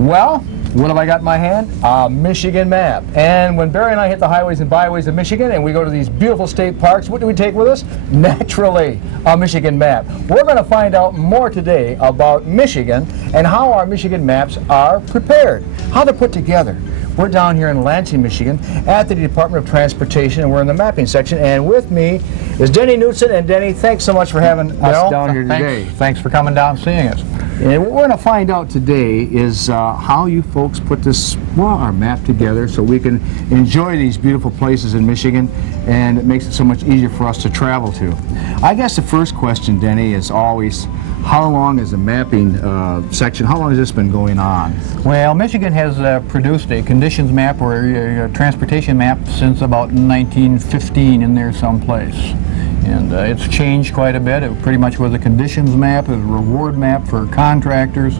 Well, what have I got in my hand? A Michigan map. And when Barry and I hit the highways and byways of Michigan and we go to these beautiful state parks, what do we take with us? Naturally, a Michigan map. We're going to find out more today about Michigan and how our Michigan maps are prepared, how they're put together. We're down here in Lansing, Michigan at the Department of Transportation, and we're in the mapping section. And with me is Denny Knutson. And Denny, thanks so much for having us down here today. Thanks for coming down and seeing us. And what we're going to find out today is how you folks put this, well, our map together so we can enjoy these beautiful places in Michigan, and it makes it so much easier for us to travel to. I guess the first question, Denny, is always, how long is the mapping section, how long has this been going on? Well, Michigan has produced a conditions map or a transportation map since about 1915 in there someplace. And it's changed quite a bit. It pretty much was a conditions map, a reward map for contractors,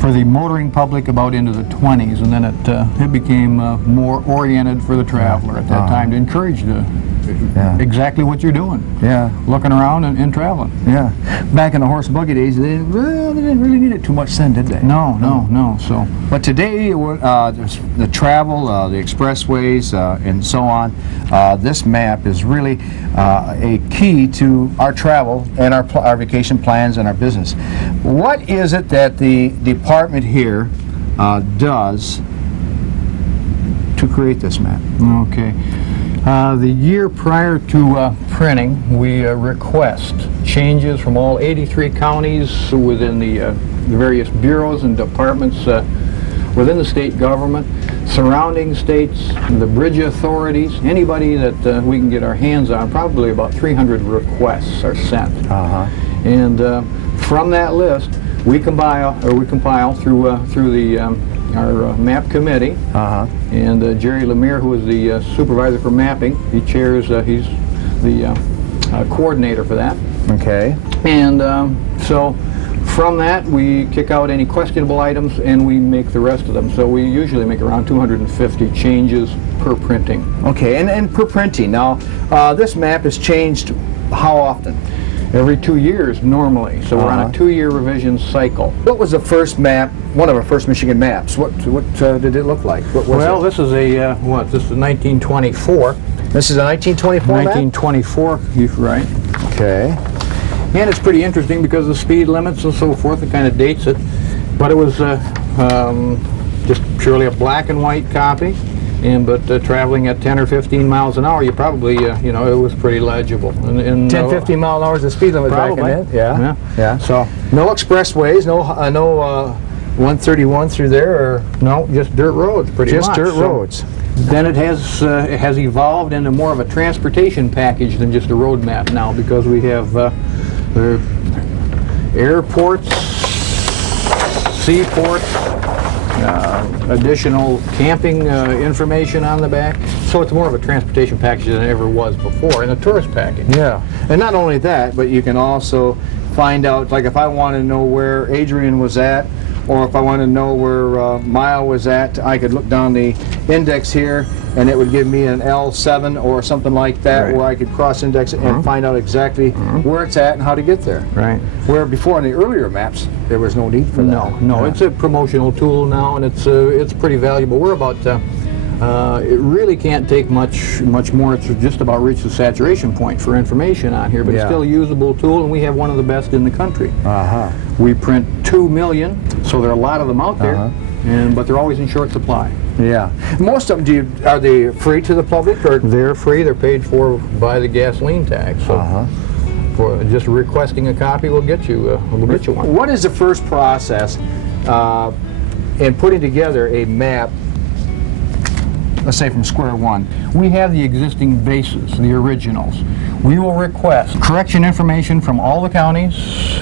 for the motoring public about into the 20s, and then it became more oriented for the traveler at that time to encourage exactly what you're doing. Yeah. Looking around and traveling. Yeah. Back in the horse and buggy days, they didn't really need it too much then, did they? No. So, but today, the travel, the expressways, and so on, this map is really a key to our travel and our vacation plans and our business. What is it that the department here does to create this map? Okay. The year prior to printing, we request changes from all 83 counties within the various bureaus and departments within the state government, surrounding states, the bridge authorities, anybody that we can get our hands on. Probably about 300 requests are sent. And from that list, we compile through our map committee, and Jerry Lemire, who is the supervisor for mapping, he chairs, he's the coordinator for that. Okay. And so from that, we kick out any questionable items and we make the rest of them. So we usually make around 250 changes per printing. Okay, and per printing. Now, this map is changed how often? Every 2 years normally, so we're on a 2-year revision cycle. What was the first map, one of our first Michigan maps? What did it look like? What was well, it? This is a, this is 1924. This is a 1924 1924, you're right. Okay. And it's pretty interesting because the speed limits and so forth, it kind of dates it. But it was just purely a black and white copy. But traveling at 10 or 15 miles an hour, you probably, you know, it was pretty legible. 10, 15 mile an hour is the speed limit probably. back in it? Yeah. So no expressways, no 131 through there, or no, just dirt roads, pretty much. Just dirt roads. Then it has evolved into more of a transportation package than just a road map now, because we have airports, seaports, additional camping information on the back. So it's more of a transportation package than it ever was before, and a tourist package. Yeah, and not only that, but you can also find out, like if I want to know where Adrian was at, or if I want to know where Mile was at, I could look down the index here and it would give me an L7 or something like that, where I could cross-index it and find out exactly where it's at and how to get there. Right. Where before in the earlier maps, there was no need for that. No, it's a promotional tool now, and it's pretty valuable. We're about, it really can't take much more. It's just about reached the saturation point for information on here, but it's still a usable tool, and we have one of the best in the country. We print 2 million, so there are a lot of them out there, but they're always in short supply. Yeah. Most of them, are they free to the public? Or? They're free. They're paid for by the gasoline tax. So for just requesting a copy, we'll get you one. What is the first process in putting together a map, let's say from square one? We have the existing bases, the originals. We will request correction information from all the counties,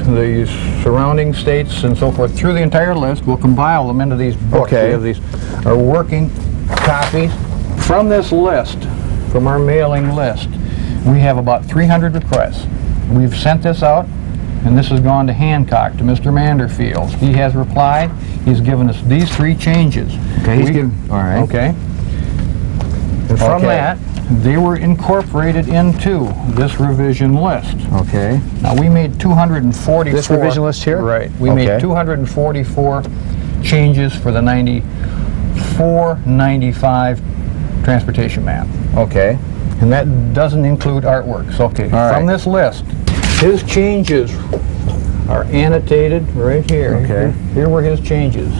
the surrounding states, and so forth, through the entire list. We'll compile them into these books. We have these working copies. From this list, from our mailing list, we have about 300 requests. We've sent this out, and this has gone to Hancock, to Mr. Manderfield. He has replied. He's given us these 3 changes. Okay, all right. Okay. And from that, they were incorporated into this revision list. Okay. Now we made 244. This revision list here? Right. We made 244 changes for the 94-95 transportation map. Okay. And that doesn't include artworks. Okay, from this list, his changes are annotated right here. Okay. Here were his changes.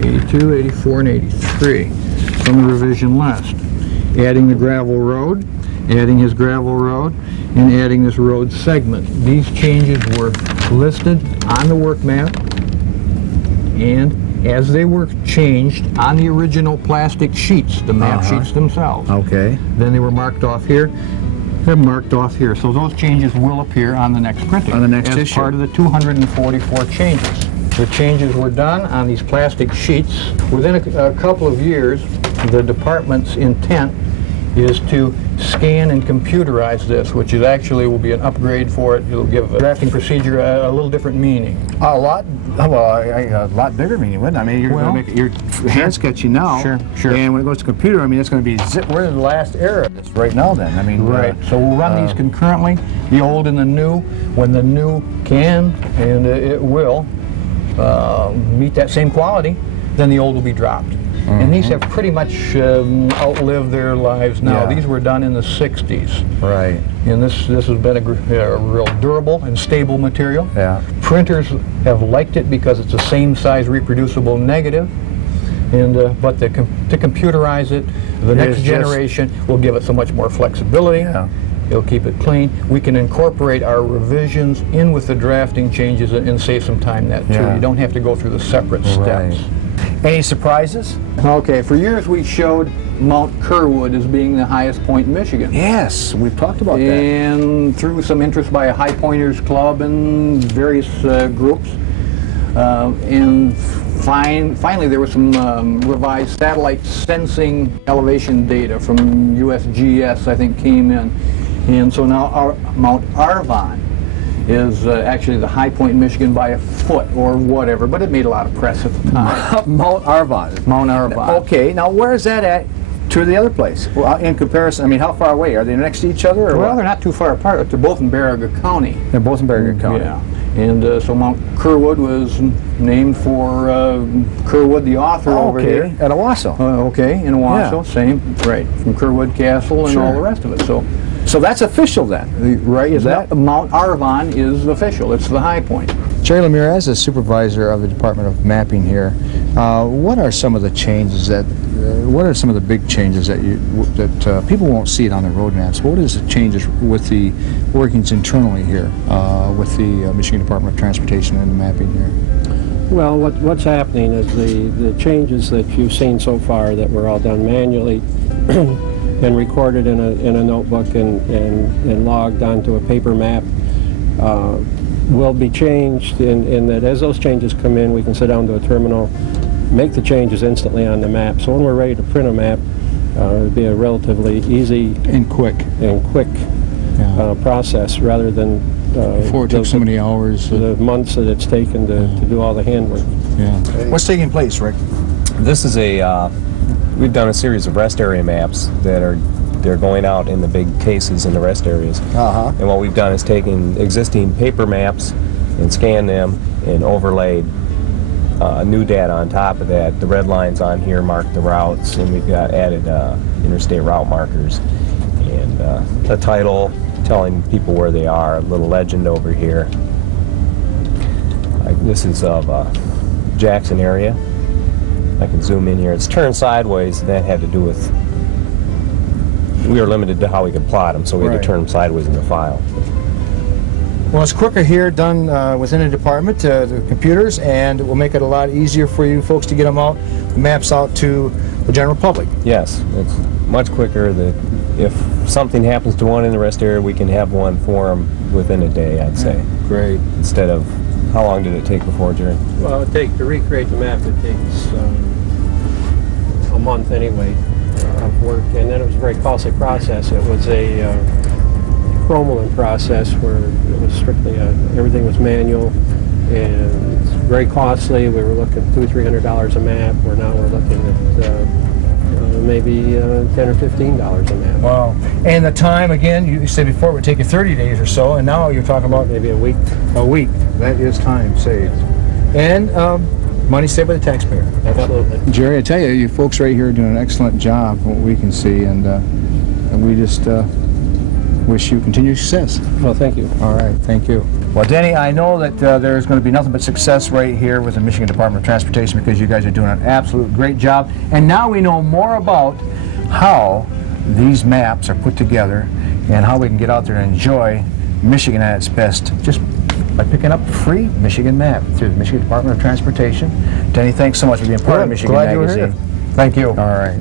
82, 84, and 83 from the revision list. Adding the gravel road, adding his gravel road, and adding this road segment. These changes were listed on the work map, and as they were changed on the original plastic sheets, the map sheets themselves. Okay. Then they were marked off here. They're marked off here. So those changes will appear on the next printing. On the next as issue. Part of the 244 changes. The changes were done on these plastic sheets. Within a couple of years, the department's intent is to scan and computerize this, which is actually will be an upgrade for it. It'll give the drafting procedure a little different meaning. A lot, well, a lot bigger meaning, wouldn't it? I mean, you're going to make it, your hand sketchy now. Sure. And when it goes to computer, I mean, it's going to be we're in the last era of this right now. Then, I mean, right. So we'll run these concurrently, the old and the new. When the new can and it will meet that same quality, then the old will be dropped. And these have pretty much outlived their lives now. Yeah. These were done in the 60s. Right. And this has been a real durable and stable material. Yeah. Printers have liked it because it's the same size reproducible negative. And but to computerize it, the next generation will give it so much more flexibility. Yeah. It'll keep it clean. We can incorporate our revisions in with the drafting changes and save some time that too. Yeah. You don't have to go through the separate steps. Any surprises? Okay, for years we showed Mount Kerwood as being the highest point in Michigan. Yes, we've talked about that. And through some interest by a High Pointers Club and various groups, and finally there was some revised satellite sensing elevation data from USGS, I think, came in. And so now our Mount Arvon is actually the high point in Michigan by a foot or whatever, but it made a lot of press at the time. Mount Arvon. Mount Arvon. Okay, now where is that at to the other place? Well, in comparison, I mean, how far away? Are they next to each other? Or Well, what? they're not too far apart. They're both in Baraga County. They're both in Baraga County. Yeah. And so Mount Kerwood was named for Kerwood, the author over here. At Owasso. Okay, in Owasso, same, right, from Kerwood Castle and all the rest of it. So that's official then? Right, Is that? Mount Arvon is official. It's the high point. Jerry Lemire, as a supervisor of the Department of Mapping here, what are some of the changes that, what are some of the big changes that people won't see it on the road maps? What is the changes with the workings internally here with the Michigan Department of Transportation and the mapping here? Well, what's happening is the changes that you've seen so far that were all done manually and recorded in a notebook and logged onto a paper map will be changed in that as those changes come in, we can sit down to a terminal, make the changes instantly on the map. So when we're ready to print a map, it'll be a relatively easy and quick process rather than before it took so many hours. The months that it's taken to do all the handwork. Yeah. What's taking place, Rick? This is we've done a series of rest area maps they're going out in the big cases in the rest areas. And what we've done is taken existing paper maps and scanned them and overlaid new data on top of that. The red lines on here mark the routes, and we've got added interstate route markers and a title telling people where they are, a little legend over here. This is of Jackson area. I can zoom in here. It's turned sideways. That had to do with we were limited to how we could plot them, so we had to turn them sideways in the file. Well, it's quicker here, done within the department, the computers, and it will make it a lot easier for you folks to get them out, the maps out to the general public. Yes, it's much quicker. If something happens to one in the rest area, we can have one for them within a day, I'd say. Great. Instead of, how long did it take before, Jerry? Well, to recreate the map, it takes a month anyway of work, and then it was a very costly process. It was a chromalin process where it was strictly everything was manual, and it's very costly. We were looking at $200–300 a map, where now we're looking at maybe $10 or $15 a map. Wow. And the time, again, you said before it would take you 30 days or so, and now you're talking about maybe a week. A week. That is time saved. And Money saved by the taxpayer. Absolutely. Jerry, I tell you, you folks right here are doing an excellent job, from what we can see, and we just wish you continued success. Well, thank you. All right, thank you. Well, Denny, I know that there's going to be nothing but success right here with the Michigan Department of Transportation because you guys are doing an absolute great job. And now we know more about how these maps are put together and how we can get out there and enjoy Michigan at its best just by picking up a free Michigan map through the Michigan Department of Transportation. Denny, thanks so much for being part of Michigan Glad you were Magazine. here. Thank you. All right.